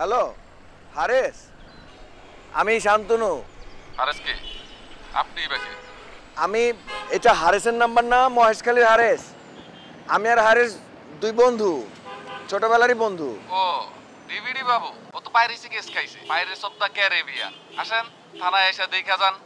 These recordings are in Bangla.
হ্যালো হারেস, আমি শান্তনু। হারেস কে? আপনি বাকি? আমি এটা হারেসের নাম্বার না, মহেশখালীর হারেস। আমি আর হারেস দুই বন্ধু, ছোটবেলারই বন্ধু। ও ডিভিডি বাবু, ও তো পাইরেসি কেস খাইছে, পাইরেস অফ দ্য ক্যারিবিয়ান। আসেন থানায় এসে দেখা যান।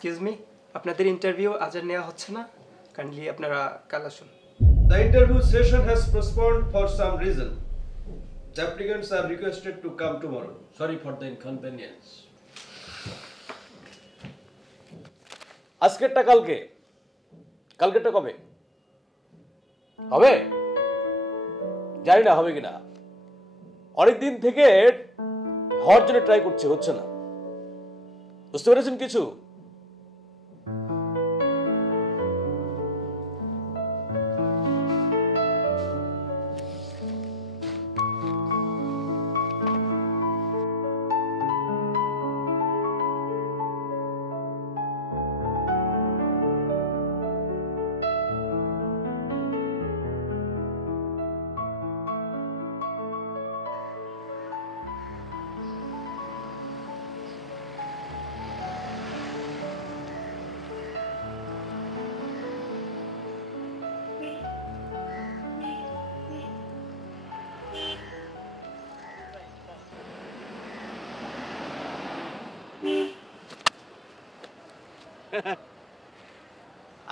এক্সকিউজ মি, আপনাদের ইন্টারভিউ আজ আর নেওয়া হচ্ছে না, কাইন্ডলি আপনারা কাল আসুন। The interview session has postponed for some reason. The applicants are requested to come tomorrow. Sorry for the inconvenience. আজকেরটা কালকে, কালকেরটা কবে হবে জানি না, হবে কিনা। অনেকদিন থেকে হওয়ার জন্য ট্রাই করছি, হচ্ছে না। বুঝতে পেরেছেন কিছু?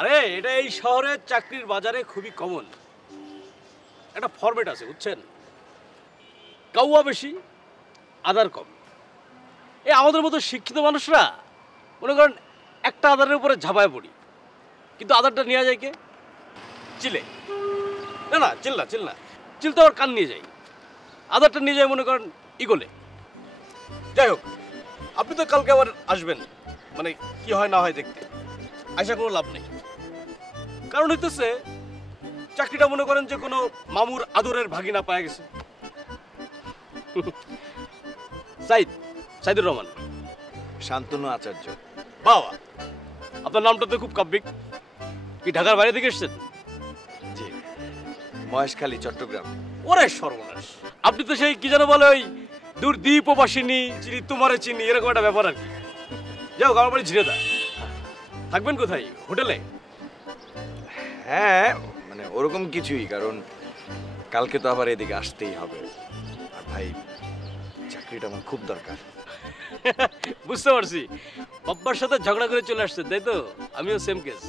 আরে এটা এই শহরের চাকরির বাজারে খুবই কমন একটা ফরম্যাট আছে, বুঝছেন? কাউয়া বেশি, আদার কম। এই আমাদের মতো শিক্ষিত মানুষরা মনে করেন একটা আদারের উপরে ঝাঁপায় পড়ি, কিন্তু আদারটা নেওয়া যায় কে? চিলে না, না চিল না, চিল না, চিল তো আবার কান নিয়ে যাই, আদারটা নিয়ে যায় মনে করেন ইগলে। যাই হোক, আপনি তো কালকে আবার আসবেন, মানে কি হয় না হয় দেখতে। আশা কোনো লাভ নেই, কারণ হইতেছে চাকরিটা মনে করেন যে কোনো মামুর আদরের ভাগিনা পাওয়া গেছে। সাইদুর রহমান। শান্তনু আচার্য। বাবা, আপনার নামটা তো খুব কাব্যিক। কি ঢাকার বাইরে থেকে এসেছেন? জি, মহেশখালী, চট্টগ্রাম। ওরে সর্বনাশ, আপনি তো সেই কি যেন বলে ওই দূর দ্বীপবাসিনী চিনি তোমারে চিনি এরকম একটা ব্যাপার আর কি। যাও, আমার বাড়ি ঝিনেদা। থাকবেন কোথায়? হোটেলে? হ্যাঁ, মানে ওরকম কিছুই, কারণ কালকে তো আবার এদিকে আসতেই হবে। আর ভাই, চাকরিটা আমার খুব দরকার। বুঝতে পারছি, বাব্বার সাথে ঝগড়া করে চলে আসছেন তাই তো? আমিও সেম কেস।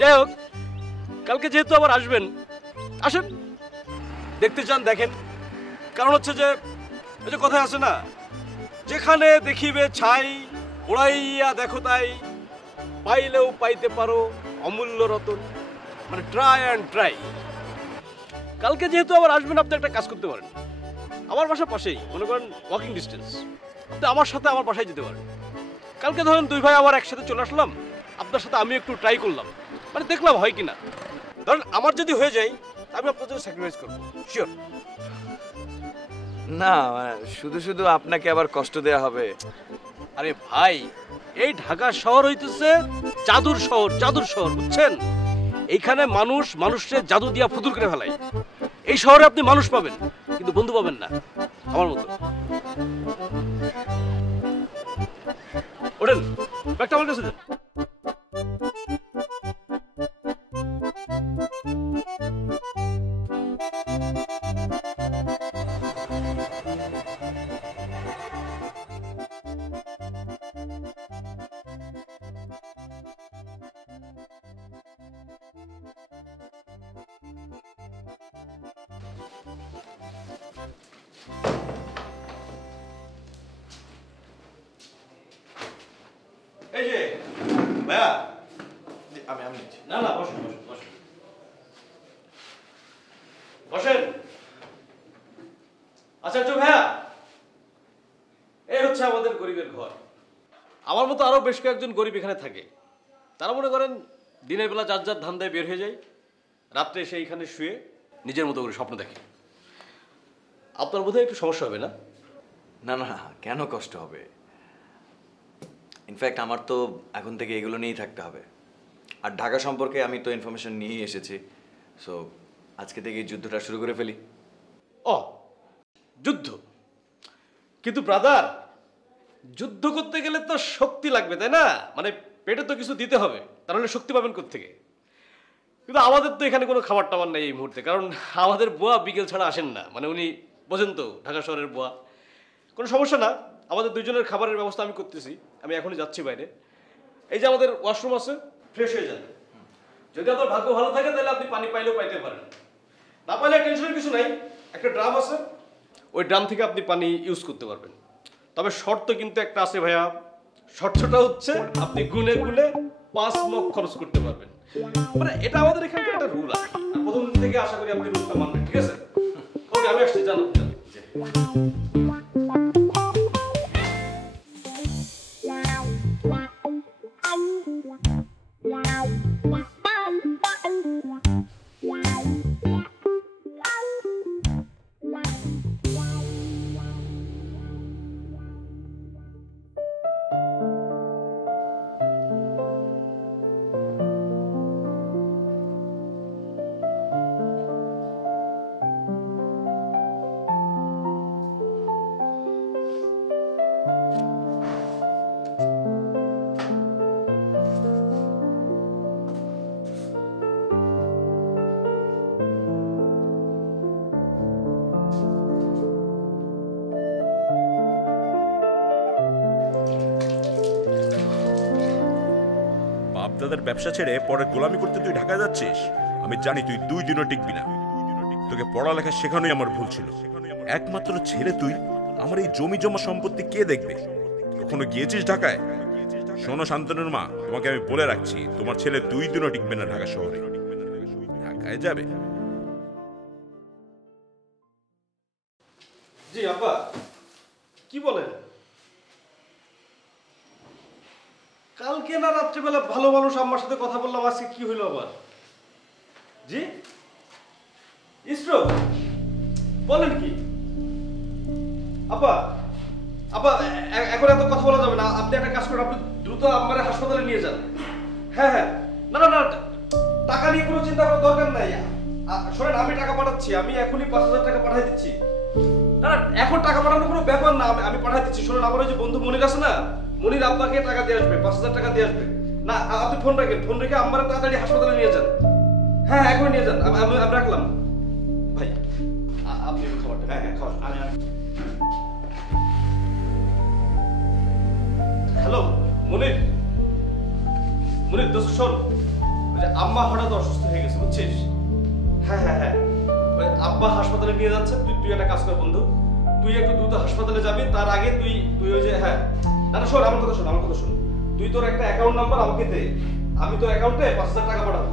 যাই হোক, কালকে যেহেতু আবার আসবেন, আসেন, দেখতে চান দেখেন। কারণ হচ্ছে যে ওই যে কথায় আছে না, যেখানে দেখিবে ছাই ওড়াইয়া দেখো তাই, পাইলেও পাইতে পারো অমূল্য রতন। মানে ট্রাই অ্যান্ড ট্রাই। কালকে যেহেতু আবার আসবেন, আপনি একটা কাজ করতে পারেন। আমার বাসা পাশেই, মনে করেন ওয়াকিং ডিস্টেন্স। আপনি আমার সাথে আমার বাসায় যেতে পারেন। কালকে ধরেন দুই ভাই আবার একসাথে চলে আসলাম, আপনার সাথে আমি একটু ট্রাই করলাম, মানে দেখলাম হয় কিনা। ধরেন আমার যদি হয়ে যায়, আমি আপনার জন্য স্যাক্রিফাইস করবো, শিওর। না, মানে শুধু শুধু আপনাকে আবার কষ্ট দেয়া হবে। আরে ভাই, এই ঢাকা শহর হইতেছে জাদুর শহর, জাদুর শহর, বুঝছেন? এইখানে মানুষ মানুষের জাদু দিয়া ফুতুর করে ফেলায়। এই শহরে আপনি মানুষ পাবেন, কিন্তু বন্ধু পাবেন না, আমার মতো। ওঠেন, ব্যাগটা আমার কাছে দেন। এই যে ভাইয়া, আমি নিচ্ছি। না না, বসেন বসেন বসেন বসেন। আচার্য ভাইয়া, এই হচ্ছে আমাদের গরিবের ঘর। আমার মতো আরো বেশ কয়েকজন গরিব এখানে থাকে। তারা মনে করেন দিনের বেলা যার যার ধান্দায় বের হয়ে যায়, রাত্রে এসে এইখানে শুয়ে নিজের মতো করে স্বপ্ন দেখে। আপনার বোধহয় একটু সমস্যা হবে না? না না, কেন কষ্ট হবে? ইনফ্যাক্ট আমার তো এখন থেকে এগুলো নিয়েই থাকতে হবে। আর ঢাকা সম্পর্কে আমি তো ইনফরমেশন নিয়েই এসেছি, সো আজকে থেকে যুদ্ধটা শুরু করে ফেলি। ও, যুদ্ধ? কিন্তু ব্রাদার, যুদ্ধ করতে গেলে তো শক্তি লাগবে, তাই না? মানে পেটে তো কিছু দিতে হবে, তাহলে শক্তি পাবেন কোত্থেকে? কিন্তু আমাদের তো এখানে কোনো খাবার টাবার নেই এই মুহূর্তে, কারণ আমাদের বুয়া বিকেল ছাড়া আসেন না। মানে উনি বোঝেন তো, ঢাকা শহরের বুয়া। কোনো সমস্যা না, আমাদের দুজনের খাবারের ব্যবস্থা আমি করতেছি। আমি এখনই যাচ্ছি বাইরে। এই যে আমাদের ওয়াশরুম আছে, ফ্রেশ হয়ে যান। যদি আপনার ভাগ্য ভালো থাকে তাহলে আপনি পানি পাইলেও পাইতে পারেন, না পাইলে টেনশনের কিছু নাই। একটা ড্রাম আছে, ওই ড্রাম থেকে আপনি পানি ইউজ করতে পারবেন। তবে শর্ত কিন্তু একটা আছে ভাইয়া। শর্তটা হচ্ছে আপনি গুনে গুনে 5 মগ খরচ করতে পারবেন। মানে এটা আমাদের এখানকার একটা রুল আছে। আর প্রথম দিন থেকে আশা করি আপনি রুলটা মানবেন, ঠিক আছে? ওকে, আমি আসছি, জানো। বাপদাদার ব্যবসা ছেড়ে পরে গোলামি করতে তুই ঢাকা যাচ্ছিস? আমি জানি তুই 2 দিনও টিকবি না। তোকে পড়ালেখা শেখানোই আমার ভুল ছিল। একমাত্র ছেলে তুই, আমার এই জমি জমা সম্পত্তি কে দেখবে? কখনো গিয়েছিস ঢাকায়? শোনো শান্তনুর মা, তোমাকে আমি বলে রাখছি, তোমার ছেলে 2 দিনও টিকবে না ঢাকা শহরে। ঢাকায় যাবে? জি আব্বা, কি বলেন? কালকে না রাত্রিবেলা ভালো মানুষ আমার সাথে কথা বললাম, আজকে কি হইলো আবার? জি স্ট্রোক? বলেন কি? আপা আপা এখন এত কথা বলা যাবে না, আপনি একটা কাজ করুন, আপনি দ্রুত আমার হাসপাতালে নিয়ে যান। হ্যাঁ হ্যাঁ, না না না, টাকা নিয়ে কোনো চিন্তা করার দরকার নাই। শোনেন, আমি টাকা পাঠাচ্ছি, আমি এখনই 5,000 টাকা পাঠিয়ে দিচ্ছি। না না, এখন টাকা পাঠানোর কোনো ব্যাপার না, আমি পাঠিয়ে দিচ্ছি। শোনেন, আমার ওই যে বন্ধু মনির আছে না, মনির আপনাকে টাকা দিয়ে আসবে, 5,000 টাকা দিয়ে আসবে। না, আপনি ফোন রেখে আমার তাড়াতাড়ি হাসপাতালে নিয়ে যান। হ্যাঁ, এখনই নিয়ে যান, আমি রাখলাম। ভাই আপনি খাবারটা, হ্যাঁ হ্যাঁ খাবার। হ্যালো মনির, মনির দোস্ত শোন, ওই যে আম্মা হঠাৎ অসুস্থ হয়ে গেছে বুঝছিস? হ্যাঁ হ্যাঁ হ্যাঁ, ওই আব্বা হাসপাতালে নিয়ে যাচ্ছে। তুই একটা কাজ কর বন্ধু, তুই একটু দ্রুত হাসপাতালে যাবি। তার আগে তুই ওই যে, হ্যাঁ না না শোন, আমার কথা শোন, তুই তোর একটা অ্যাকাউন্ট নাম্বার আমাকে দে, আমি তোর অ্যাকাউন্টে 5,000 টাকা পাঠাবো।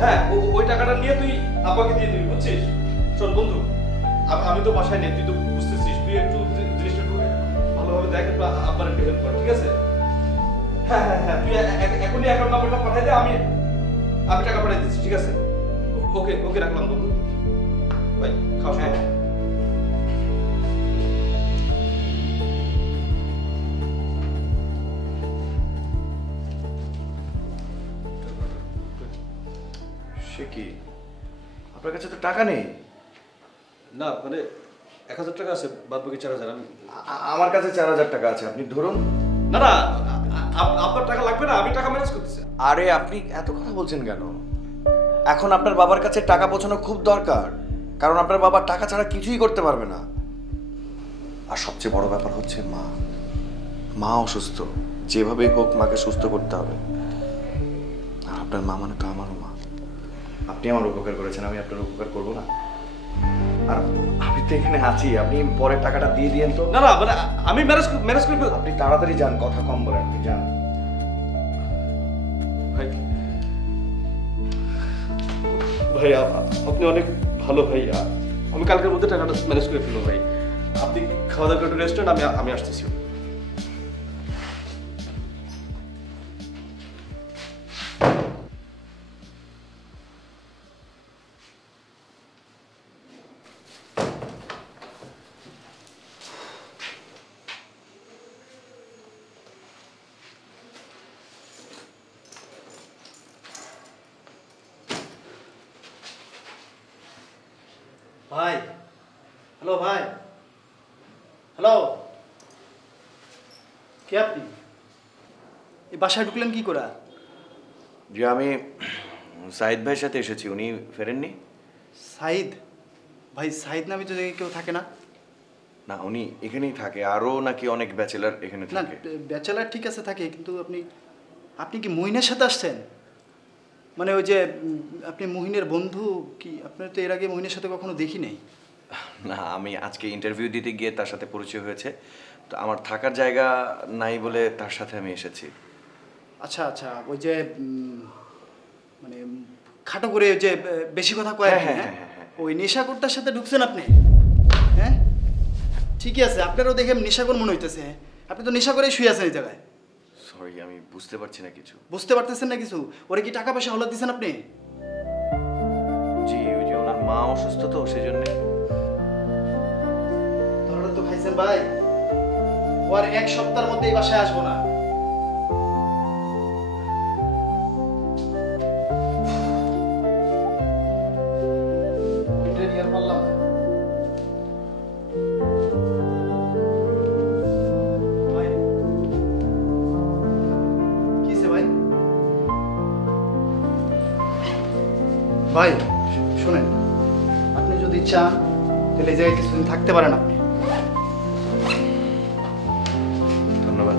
হ্যাঁ, ওই টাকাটা নিয়ে তুই আব্বাকে দিয়ে দিবি বুঝছিস? শোন বন্ধু, আমি তো বাসায় নেই, তুই তো বুঝতেছিস, তুই একটু জিনিসটা একটু ভালোভাবে দেখ, একটু আব্বার একটু হেল্প কর, ঠিক আছে? হ্যাঁ হ্যাঁ হ্যাঁ, তুই এখনই অ্যাকাউন্ট নাম্বারটা পাঠাই দে, আমি টাকা পাঠিয়ে দিচ্ছি, ঠিক আছে? ওকে ওকে, রাখলাম বন্ধু। ভাই খাওয়া হ্যাঁ। সে কি, আপনার কাছে তো টাকা নেই? না মানে 1,000 টাকা আছে, বাদ বাকি 4,000। আমি আমার কাছে 4,000 টাকা আছে, আপনি ধরুন। না না, আপনার টাকা লাগবে না, আমি টাকা ম্যানেজ করতেছি। আরে আপনি এত কথা বলছেন কেন? এখন আপনার বাবার কাছে টাকা পৌঁছানো খুব দরকার, কারণ আপনার বাবা টাকা ছাড়া কিছুই করতে পারবে না। আর সবচেয়ে বড় ব্যাপার হচ্ছে মা অসুস্থ, যেভাবে হোক মাকে সুস্থ করতে হবে। আর আপনার মা মানে তো আমারও মা। আপনি আমার উপকার করেছেন, আমি আপনার উপকার করবো না? আর আমি তো এখানে আছি, আপনি পরে টাকাটা দিয়ে দিয়েন তো। না না, মানে আমি ম্যানেজ করে আপনি তাড়াতাড়ি যান, কথা কম বলেন, আপনি যান। ভাই ভাই আপনি অনেক ভালো ভাই, আমি কালকের মধ্যে টাকাটা ম্যানেজ করে ফেলবো ভাই। আপনি খাওয়া দাওয়া করে রেস্টুরেন্ট, আমি আসতেছি। ভাই, হ্যালো ভাই, হ্যালো, কে আপনি? এই বাসায় ঢুকলেন কি করে? যে আমি সাইদ ভাইয়ের সাথে এসেছি, উনি ফেরেননি। সাইদ ভাই? সাইদ নামে তো জায়গায় কেউ থাকে না। না, উনি এখানেই থাকে, আরো নাকি অনেক ব্যাচেলার এখানে না, থাকে। ব্যাচেলার ঠিক আছে থাকে, কিন্তু আপনি কি মুহিনের সাথে আসছেন? মানে ওই যে আপনি মুহিনের বন্ধু কি? আপনার তো এর আগে মুহিনের সাথে কখনো দেখি নাই। না, আমি আজকে ইন্টারভিউ দিতে গিয়ে তার সাথে পরিচয় হয়েছে, তো আমার থাকার জায়গা নাই বলে তার সাথে আমি এসেছি। আচ্ছা আচ্ছা, ওই যে মানে খাটো করে যে বেশি কথা কয়, হ্যাঁ, হ্যাঁ হ্যাঁ, হ্যাঁ, ওই নেশাকরটার সাথে ঢুকছেন আপনি? হ্যাঁ ঠিকই আছে, আপনারও দেখে নেশাকর মনে হইতেছে। আপনি তো নেশা করেই শুয়ে আছেন এই জায়গায়। সরি, আমি বুঝতে পারছি না কিছু। বুঝতে পারতেছেন না কিছু? ওরে কি টাকা পয়সা হলাদ দিচ্ছেন আপনি? জি, ওই যে ওনার মা অসুস্থ তো সেই জন্য। ধরাটা তো খাইছেন ভাই। ও আর 1 সপ্তাহের মধ্যে এই বাসায় আসবো না। পারলাম না ভাই। কিসে ভাই? ভাই শুনেন, আপনি যদি চান তাহলে এই জায়গায় কিছুদিন থাকতে পারেন আপনি। ধন্যবাদ।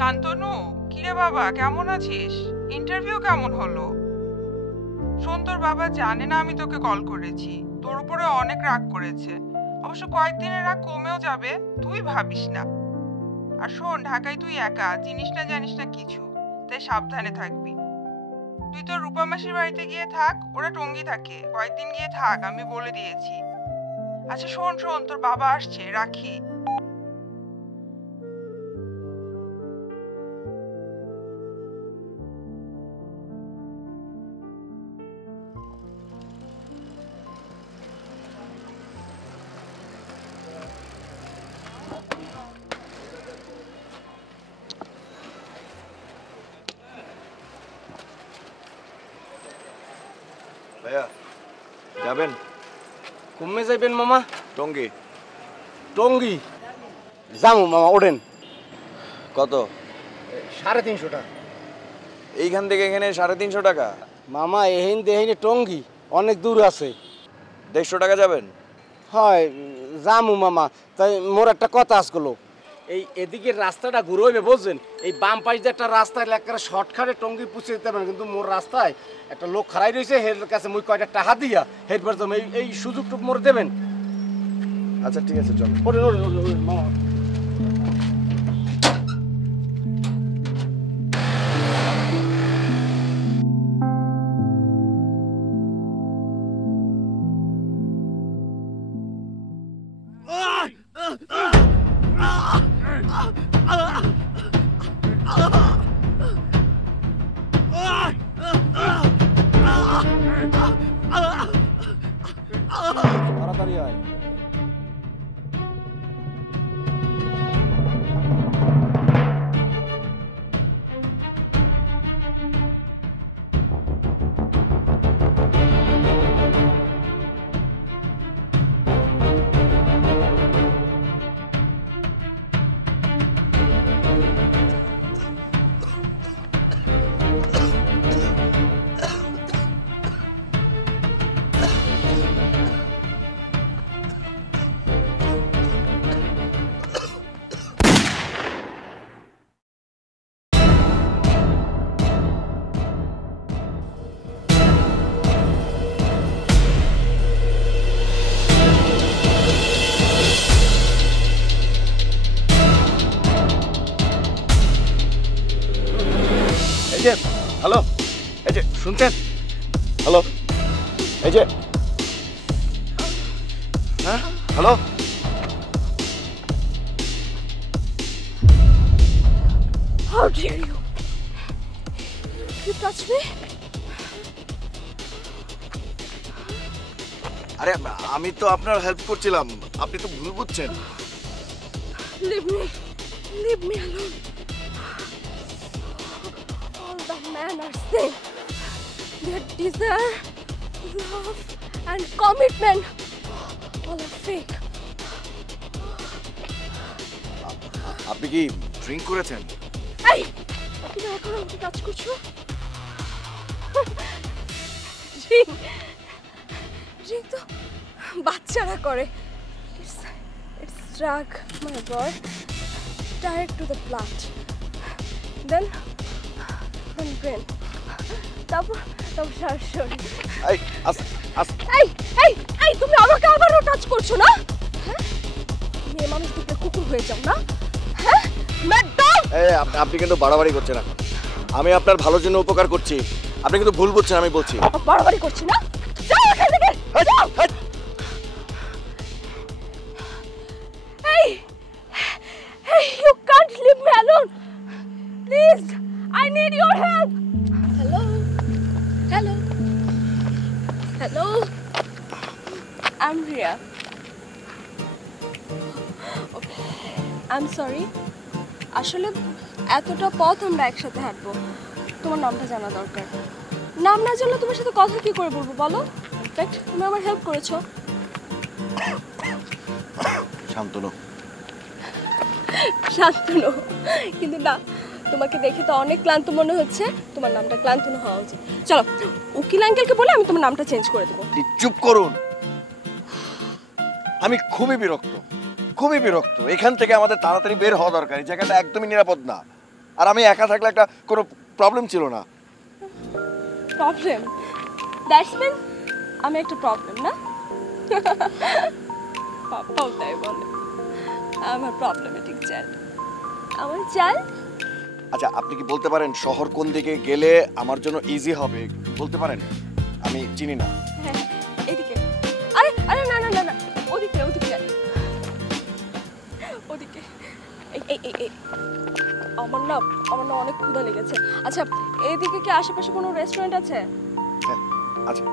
শান্তনু, কিরে বাবা, কেমন আছিস? ইন্টারভিউ কেমন হলো? শোন, তোর বাবা জানে না আমি তোকে কল করেছি। তোর উপরে অনেক রাগ করেছে। অবশ্য কয়েকদিনের রাগ কমেও যাবে, তুই ভাবিস না। আর শোন, ঢাকায় তুই একা, চিনিস না জানিস না কিছু, তাই সাবধানে থাকবি। তুই তোর রূপা মাসির বাড়িতে গিয়ে থাক, ওরা টঙ্গী থাকে, কয়েকদিন গিয়ে থাক, আমি বলে দিয়েছি। আচ্ছা শোন শোন, তোর বাবা আসছে, রাখি। ভাইয়া যাবেন কমে যাইবেন মামা? টঙ্গী। টঙ্গী যাবো মামা, ওঠেন। কত? 350 টাকা। এইখান থেকে এখানে 350 টাকা? মামা এহেন দেহেনে টঙ্গী অনেক দূর আছে। 150 টাকা যাবেন? হয় যামু মামা, তাই মোর একটা কথা আসলো। এই এদিকের রাস্তাটা ঘুরে হইবে বুঝছেন, এই বাম পাশ দিয়ে একটা রাস্তা এলাকার শর্টকাটে টঙ্গি পুষে দিতে পারেন, কিন্তু মোর রাস্তায় একটা লোক খাড়াই রয়েছে, হের কাছে মুই কয়টা টাকা দিয়া হের পর এই সুযোগটুকু মোর দেবেন। আচ্ছা ঠিক আছে, চল। ওরে ওরে ওরে মামা। তাড়াতাড়ি আয়। হ্যালো, এই যে শুনছেন? হ্যালো, এই যে, হ্যাঁ hello, How dare you? You touch me? আরে আমি তো আপনার হেল্প করছিলাম, আপনি তো ভুল বুঝছেন। Leave me alone. All the men are saying they desire love and commitment. All are fake. আপনি কি ড্রিঙ্ক করেছেন? এই, তুমি এখন আমাকে টাচ করছো? ড্রিঙ্ক তো বাচ্চারা করে। It's drug, my boy. Direct to the blood. Then brain. তারপর শরীর। এই এই তুমি আমাকে আবারও টাচ করছো না? হ্যাঁ, মেয়ে মানুষ দেখলে কুকুর হয়ে যাও না? হ্যাঁ ম্যাডাম, আপনি কিন্তু বাড়াবাড়ি করছেন এখন। আমি আপনার ভালোর জন্য উপকার করছি, আপনি কিন্তু ভুল বুঝছেন। আমি বলছি বাড়াবাড়ি করছি না? যাও এখান থেকে, যাও। Hey, you can't leave me alone. Please, I need your help. Hello. I'm Ria. I'm sorry. আসলে এতটা পথ আমরা একসাথে হাঁটবো, তোমার নামটা জানা দরকার। নাম না জানলে তোমার সাথে কথা কি করে বলবো বলো? ইনফ্যাক্ট তুমি আমার হেল্প করেছো। শান্তনু। কিন্তু না, তোমাকে দেখে তো অনেক ক্লান্ত মনে হচ্ছে, তোমার নামটা ক্লান্তনু হওয়া উচিত। চলো উকিল আঙ্কেলকে বলে আমি তোমার নামটা চেঞ্জ করে দেবো। চুপ করুন, আমি খুবই বিরক্ত। এখান থেকে আমাদের তাড়াতাড়ি বের হওয়া দরকার, এই জায়গাটা একদমই নিরাপদ না। আর আমি একা থাকলে একটা কোনো প্রবলেম ছিল না। প্রবলেম? দ্যাটস মিন আমি একটা প্রবলেম না? পাপাও তাই বলে, আমার প্রবলেমেটিক চাইল্ড। আমার চাইল্ড। আচ্ছা, আপনি কি বলতে পারেন শহর কোন দিকে গেলে আমার জন্য ইজি হবে? বলতে পারেন? আমি চিনি না। হ্যাঁ, এদিকে। আরে আরে না না না না, ওদিকে ওদিকে ওদিকে। এই এই এই এই আমার না অনেক ক্ষুধা লেগেছে। আচ্ছা, এইদিকে কি আশেপাশে কোনো রেস্টুরেন্ট আছে? হ্যাঁ, আচ্ছা,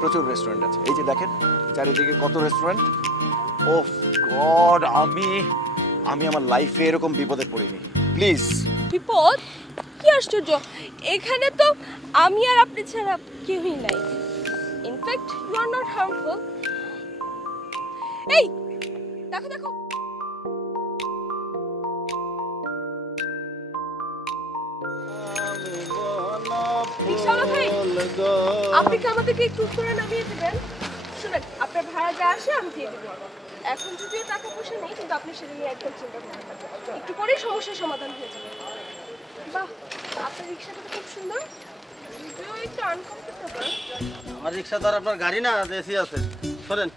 প্রচুর রেস্টুরেন্ট আছে। এই যে দেখেন চারিদিকে কত রেস্টুরেন্ট। ওহ গড, আমি আমার লাইফে এরকম বিপদে পড়িনি। প্লিজ। বিপদ? কি আশ্চর্য, এখানে তো আমি আর আপনি ছাড়া কেউই নাই। In fact you are not harmful. এই দেখো দেখো, রিকশাওয়ালা ভাই, আপনি কি আমাদেরকে একটু উত্তরে নামিয়ে দেবেন? শুনেন, আপনার ভাড়া যা আসে আমি দিয়ে দেবো। এখন যদিও টাকা পয়সা নেই, কিন্তু আপনি সেটা নিয়ে একদম চিন্তা করবেন না। একটু পরেই সমস্যার সমাধান হয়ে যাবে। বাহ, আপনার রিক্সাটা তো খুব সুন্দর, যদিও একটু আনকমফোর্টেবল। আমার রিক্সা তো আর আপনার গাড়ি না, এসি আছে। শোনেন,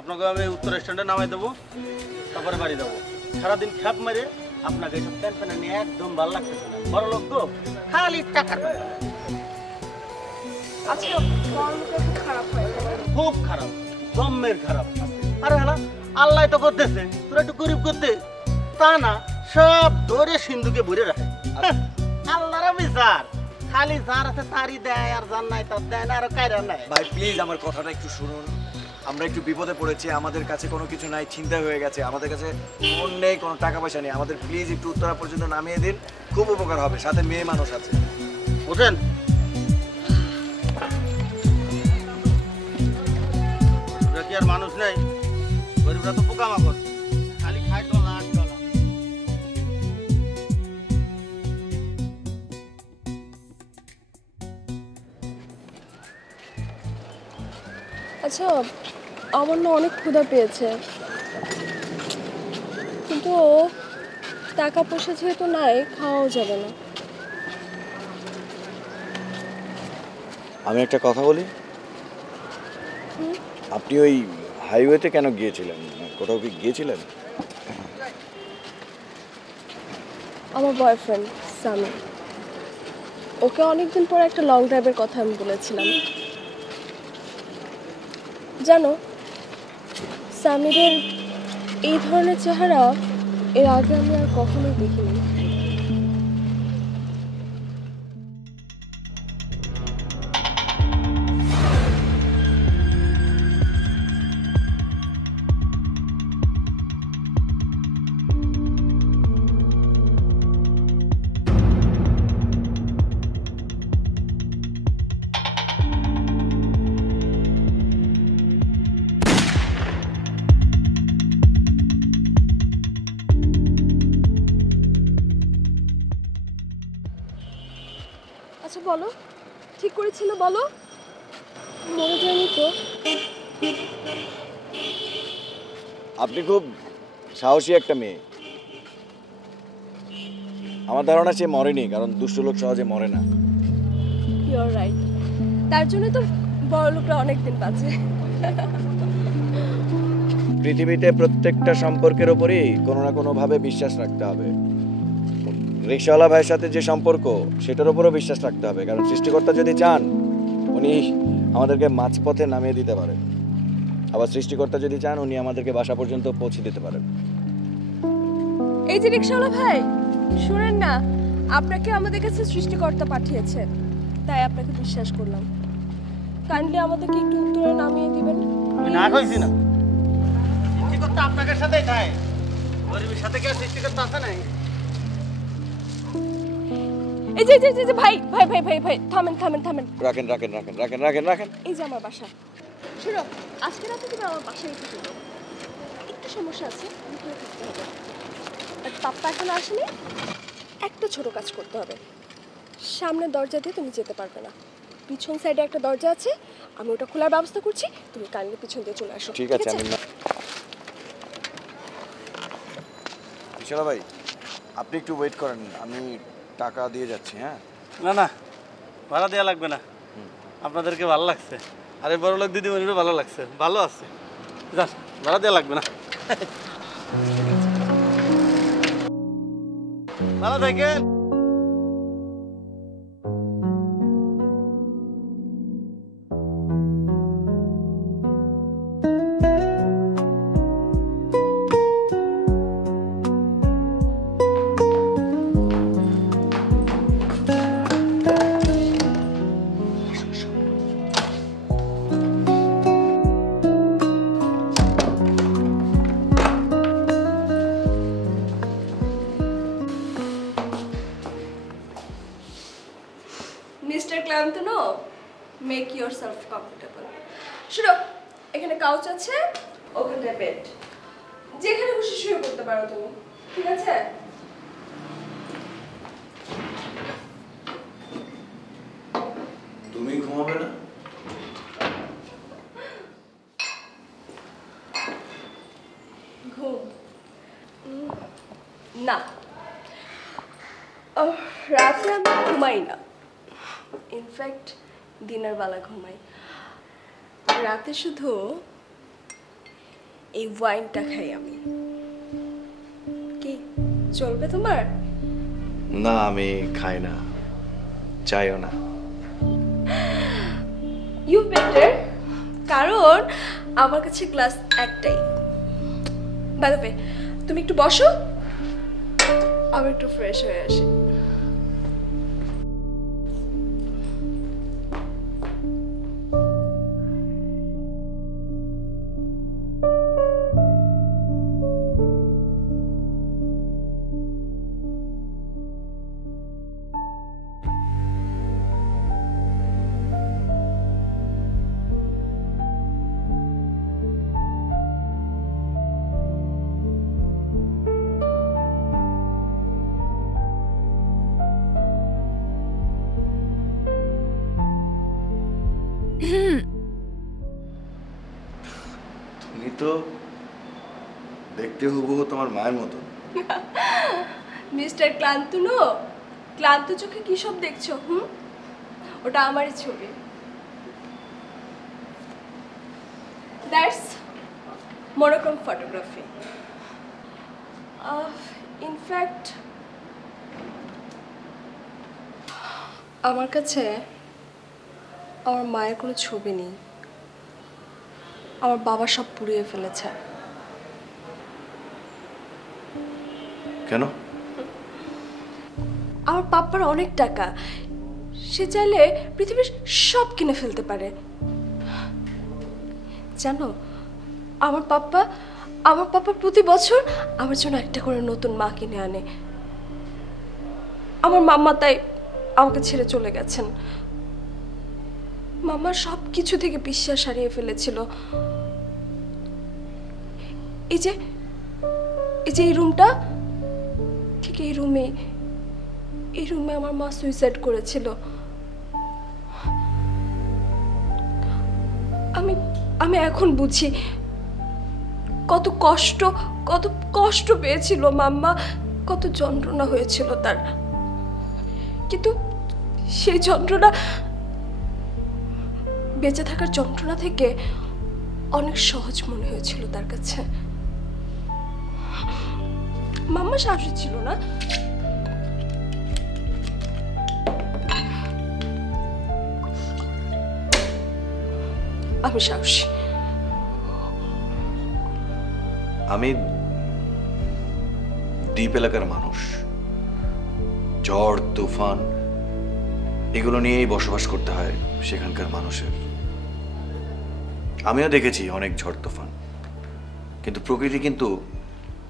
আপনাকে আমি উত্তর স্ট্যান্ডে নামাই দেবো, তারপরে বাড়ি যাবো। সারাদিন খ্যাপ মেরে আপনাকে এইসব প্যান প্যানে নিয়ে একদম ভালো লাগতেছে না। বড় লোক তো খালি টাকার ব্যাপার। আচ্ছা, গরমটা খুব খারাপ হয়, খুব খারাপ, জম্মের খারাপ। আরে হালা, আল্লাহ তো করতেছে, তোরা একটু গরিব করতে, তা না সব ধরে সিন্ধুকে ভরে রাখে। আল্লাহর বিচার, খালি যার আছে তারই দেয়, আর যার নাই তার দেয় না, আর কায়রা নাই। ভাই প্লিজ আমার কথাটা একটু শুনুন। আমরা একটু বিপদে পড়েছি, আমাদের কাছে কোনো কিছু নাই, চিন্তা হয়ে গেছে, আমাদের কাছে ফোন নেই, কোনো টাকা পয়সা নেই। আমাদের প্লিজ একটু উত্তরা পর্যন্ত নামিয়ে দিন, খুব উপকার হবে। সাথে মেয়ে মানুষ আছে, বুঝেন? কি আর মানুষ নেই? গরিবরা তো পোকামাকড়, খালি খায় ডলা আর ডলা। আচ্ছা, আমার না অনেক ক্ষুধা পেয়েছে, কিন্তু টাকা পয়সা যেহেতু নাই, খাওয়াও যাবে না। আমি একটা কথা বলি, আপনি ওই হাইওয়েতে কেন গিয়েছিলেন? কোথাও কি গিয়েছিলেন? আমার বয়ফ্রেন্ড সামি, ওকে অনেকদিন পর একটা লং ড্রাইভের কথা আমি বলেছিলাম। জানো, সামিরের এই ধরনের চেহারা এর আগে আমি আর কখনোই দেখিনি। আচ্ছা বলো, ঠিক করেছিল বলো? মরে যায়নি তো? আপনি খুব সাহসী একটা মেয়ে। আমার ধারণা সে মরেনি, কারণ দুষ্ট লোক সহজে মরে না। ইউ আর রাইট, তার জন্য তো বড় লোকরা অনেক দিন বাঁচে। পৃথিবীতে প্রত্যেকটা সম্পর্কের উপরই কোনো না কোনো ভাবে বিশ্বাস রাখতে হবে। রিক্সাওয়ালা ভাইয়ের সাথে যে সম্পর্ক, সেটার উপরও বিশ্বাস রাখতে হবে, কারণ সৃষ্টিকর্তা যদি চান উনি আমাদেরকে মাঝপথে নামিয়ে দিতে পারেন। আবার সৃষ্টিকর্তা যদি চান উনি আমাদেরকে বাসা পর্যন্ত পৌঁছে দিতে পারেন। এই যে রিক্সাওয়ালা ভাই, শুনেন না, আপনাকে আমাদের কাছে সৃষ্টিকর্তা পাঠিয়েছে, তাই আপনাকে বিশ্বাস করলাম। কাইন্ডলি আমাদেরকে একটু উত্তরে নামিয়ে দিবেন। আমি না কইছি না, সৃষ্টিকর্তা আপনাদের সাথেই থাকে, গরিবের সাথে কি আর সৃষ্টিকর্তা আছে নাই? এই যে যে যে ভাই ভাই ভাই ভাই ভাই থামেন থামেন থামেন। রাখেন রাখেন রাখেন রাখেন রাখেন রাখেন। এই যে আমার বাসা, শুনো, আজকে রাতে তুমি আমার বাসায় এসে শুনো। একটু সমস্যা আছে, ভিতরে থাকতে হবে। আর পাপ্পা এখন আসেনি, একটা ছোট কাজ করতে হবে। সামনের দরজা দিয়ে তুমি যেতে পারবে না, পিছন সাইডে একটা দরজা আছে, আমি ওটা খোলার ব্যবস্থা করছি, তুমি কাইন্ডলি পিছন দিয়ে চলে আসো। ঠিক আছে। আমি বিশালা ভাই, আপনি একটু ওয়েট করেন, আমি টাকা দিয়ে যাচ্ছি। হ্যাঁ না না, ভাড়া দেওয়া লাগবে না, আপনাদেরকে ভালো লাগছে, আরে বড় লোক দিদিমণিরও ভালো লাগছে, ভালো আছে। যান, ভাড়া দেওয়া লাগবে না। ভালো থাকেন। মিস্টার ক্লান্তনো, মেক ইউর সেলফ কমফোর্টেবল। শুনো, এখানে কাউচ আছে, ওখানটায় বেড, যেখানে খুশি শুয়ে পড়তে পারো তুমি, ঠিক আছে? তুমি ঘুমাবে না? ঘুম? না, রাতে আমি ঘুমাই না। ইনফ্যাক্ট দিনের বেলা ঘুমাই। রাতে শুধু এই ওয়াইনটা খাই আমি। কি চলবে তোমার? না, আমি খাই না, চাইও না। ইউ বেটার, কারণ আমার কাছে গ্লাস একটাই। বাই দ্য ওয়ে, তুমি একটু বসো, আমি একটু ফ্রেশ হয়ে আসি। তুমি তো দেখতে হুবহু তোমার মায়ের মতো। মিস্টার ক্লান্তনো, ক্লান্ত চোখে কি সব দেখছো? ওটা আমারই ছবি। That's মোনোক্রোম photography. ইনফ্যাক্ট আমার কাছে আমার মায়ের কোনো ছবি নেই। আমার বাবা সব পুড়িয়ে ফেলেছে। কেন? আমার পাপ্পার অনেক টাকা, সে চাইলে পৃথিবীর সব কিনে ফেলতে পারে। জানো, আমার পাপ্পা প্রতি বছর আমার জন্য একটা করে নতুন মা কিনে আনে। আমার মাম্মা তাই আমাকে ছেড়ে চলে গেছেন। মাম্মা সব কিছু থেকে বিশ্বাস হারিয়ে ফেলেছিল। এই যে এই রুমটা, ঠিক এই রুমে আমার মা সুইসাইড করেছিল। আমি এখন বুঝি কত কষ্ট পেয়েছিল মাম্মা, কত যন্ত্রণা হয়েছিল তার। কিন্তু সেই যন্ত্রণা, বেঁচে থাকার যন্ত্রণা থেকে অনেক সহজ মনে হয়েছিল তার কাছে। মাম্মা সাহসী ছিল না। আমি সাহসী। আমি দ্বীপ এলাকার মানুষ, ঝড় তুফান এগুলো নিয়েই বসবাস করতে হয় সেখানকার মানুষের। আমিও দেখেছি অনেক ঝড় তুফান, কিন্তু প্রকৃতি কিন্তু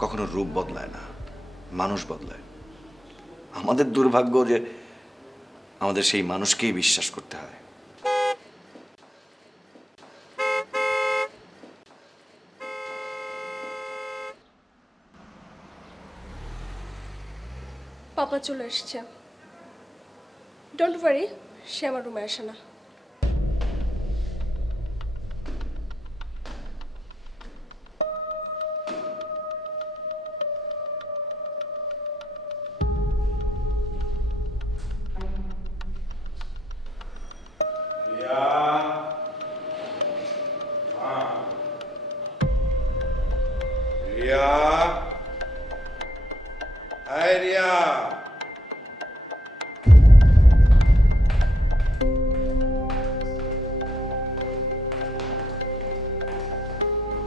কখনো রূপ বদলায় না, মানুষ বদলায়। আমাদের দুর্ভাগ্য যে আমাদের সেই মানুষকেই বিশ্বাস করতে হয়। পাপা চলে এসছে। ডোন্ট ওয়ারি, সে আমার রুমে আসে না। রিয়া, রিয়া, হাই রিয়া।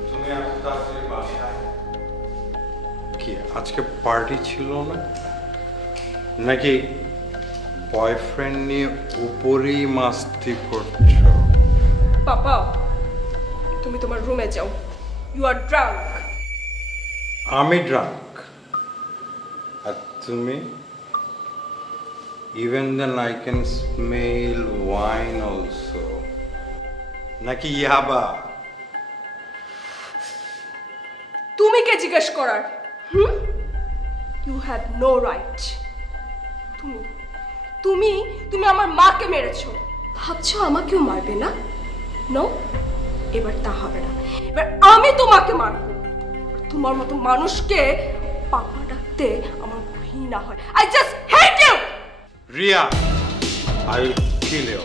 তুমি এত তাড়াতাড়ি বাসায়? কি আজকে পার্টি ছিল না নাকি বয়ফ্রেন্ড নিয়ে উপরেই মাস্তি করছো? পাপা, তুমি তোমার রুমে যাও। You are drunk. আমি ড্রাঙ্ক আর তুমি? Even then I can smell wine also. নাকি ইয়াবা? তুমি কে জিজ্ঞেস করার? You have no right. তুমি তুমি তুমি আমার মাকে মেরেছো। ভাবছো আমাকেও মারবে না? নো, এবার তা হবে না। এবার আমি তোমাকে মারবো। তোমার মতো মানুষকে পাপা ডাকতে আমার ঘৃণা হয়। I just hate you. Riya, I will kill you.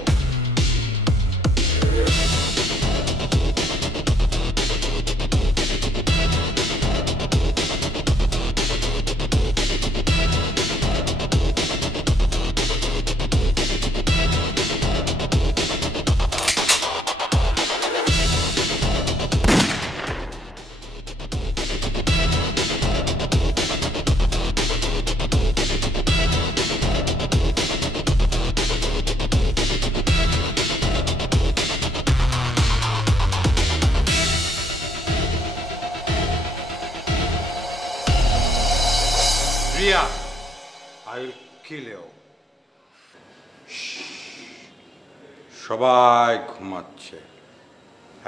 Riya, I will kill you. সবাই ঘুমাচ্ছে,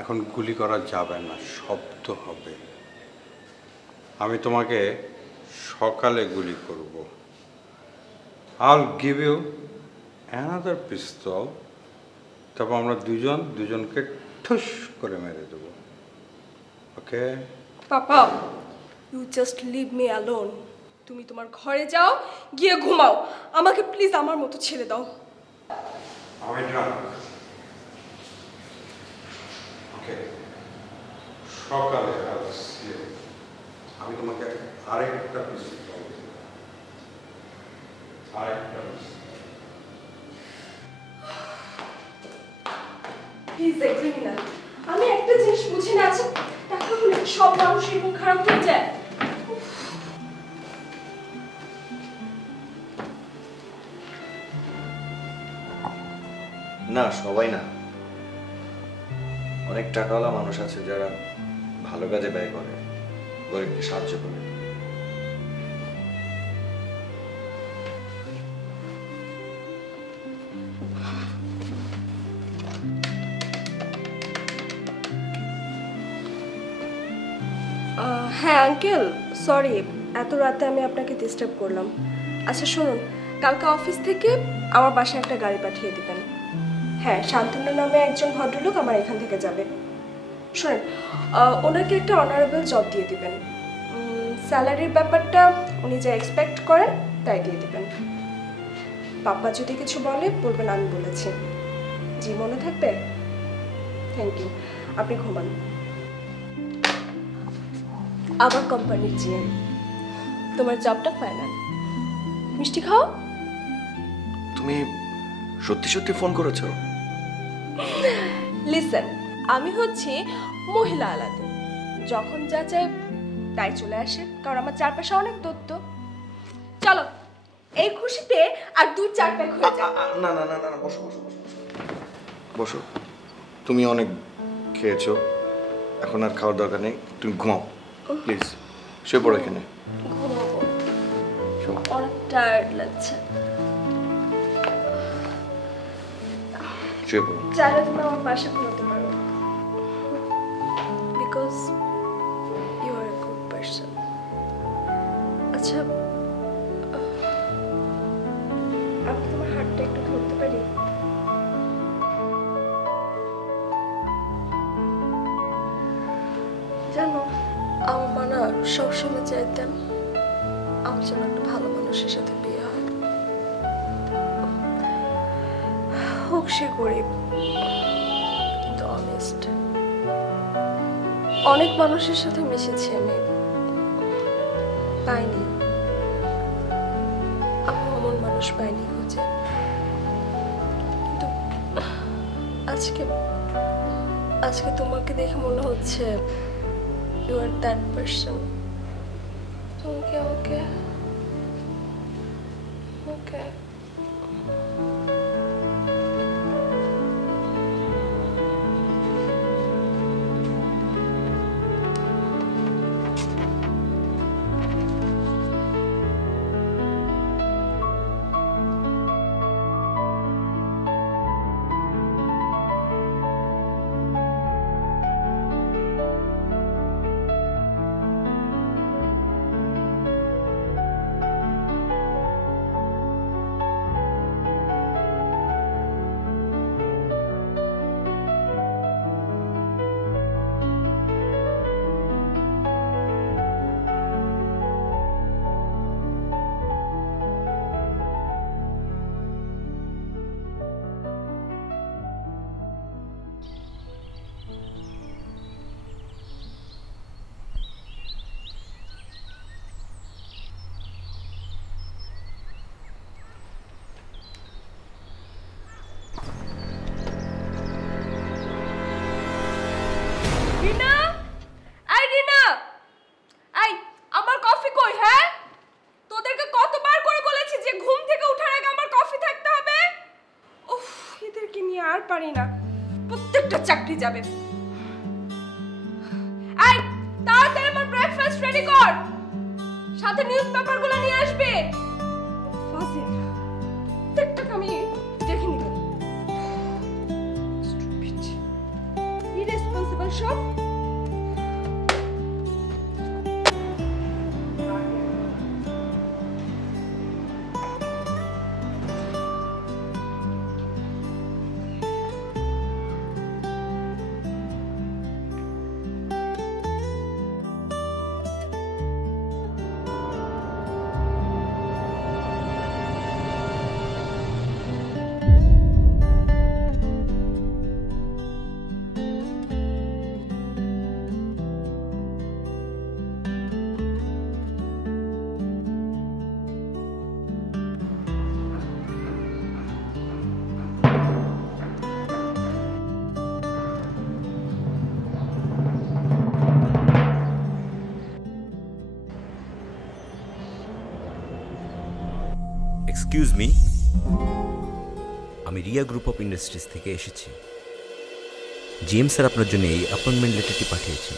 এখন গুলি করা যাবে না, শব্দ হবে। আমি তোমাকে সকালে গুলি করব। আইল গিভ ইউ অ্যানাদার পিস্তল। তারপর আমরা দুজনকে ঠুস করে মেরে দেবো। Okay? Papa, you just leave me alone. তুমি তোমার ঘরে যাও, গিয়ে ঘুমাও। আমাকে প্লিজ আমার মতো ছেড়ে দাও। আমি ড্রাঙ্ক। ওকে, সকালে আমি তোমাকে আরেকটা পিস্তল দেব। আরেকটা পিস্তল। প্লিজ এগ্রি না। আমি একটা জিনিস বুঝি না, আছে টাকা হলে সব মানুষের মুখ খারাপ হয়ে যায়। না, সবাই না। অনেক টাকাওয়ালা মানুষ আছে যারা ভালো কাজে ব্যয় করে, গরিবকে সাহায্য করে। হ্যাঁ আঙ্কেল, সরি এত রাতে আমি আপনাকে ডিস্টার্ব করলাম। আচ্ছা শুনুন, কালকে অফিস থেকে আমার বাসায় একটা গাড়ি পাঠিয়ে দিবেন। হ্যাঁ, শান্তনু নামে একজন ভদ্রলোক আমার এখান থেকে যাবে। শোনেন, ওনাকে একটা অনারেবল জব দিয়ে দিবেন। স্যালারির ব্যাপারটা উনি যা এক্সপেক্ট করেন তাই দিয়ে দিবেন। পাপা যদি কিছু বলবেন আমি বলেছি। জি, মনে থাকবে? Thank you. আপনি ঘুমান। আমার কোম্পানির জিএম, তোমার জবটা ফাইনাল। মিষ্টি খাও। তুমি সত্যি সত্যি ফোন করেছো? লিসেন, আমি হচ্ছি মহিলা আলাদা, যখন যা চাই তাই চলে আসে, কারণ আমার চারপাশে অনেক তথ্য। চলো, এই খুশিতে আর 2-4 প্যাক হয়ে যায়। না না না না, বসো বসো বসো বসো। তুমি অনেক খেয়েছো, এখন আর খাওয়ার দরকার নেই। তুমি ঘুমাও প্লিজ, শুয়ে পড়ো এখানে। ঘুমাবো, অনেক টায়ার্ড লাগছে। শুয়ে পড়ো। চাইলে তুমি আমার পাশে ঘুমাতে পারো, because you are a good person. আচ্ছা, আমি তোমার হাতটা একটু ধরতে পারি? জানো, আমার মা না সবসময় চাইতেন আমার যেন একটা ভালো মানুষের সাথে বিয়ে হয়, হোক সে গরিব কিন্তু অনেস্ট। অনেক মানুষের সাথে মিশেছি আমি, পাইনি, আমি অমন মানুষ পাইনি খুঁজে। কিন্তু আজকে আজকে তোমাকে দেখে মনে হচ্ছে ইউ আর দ্যাট পারসন। তুমি কি আমাকে ওকে চাকরি যাবে। এই তাড়াতাড়ি আমার ব্রেকফাস্ট রেডি কর, সাথে নিউজ পেপারগুলো নিয়ে আসবে। ফাজিল টিকটক আমি দেখে নিব। স্টুপিড ইরেসপন্সিবল সব। এক্সকিউজ মি, আমি রিয়া গ্রুপ অফ ইন্ডাস্ট্রিজ থেকে এসেছি। জিএম স্যার আপনার জন্য এই অ্যাপয়েন্টমেন্ট লেটারটি পাঠিয়েছেন।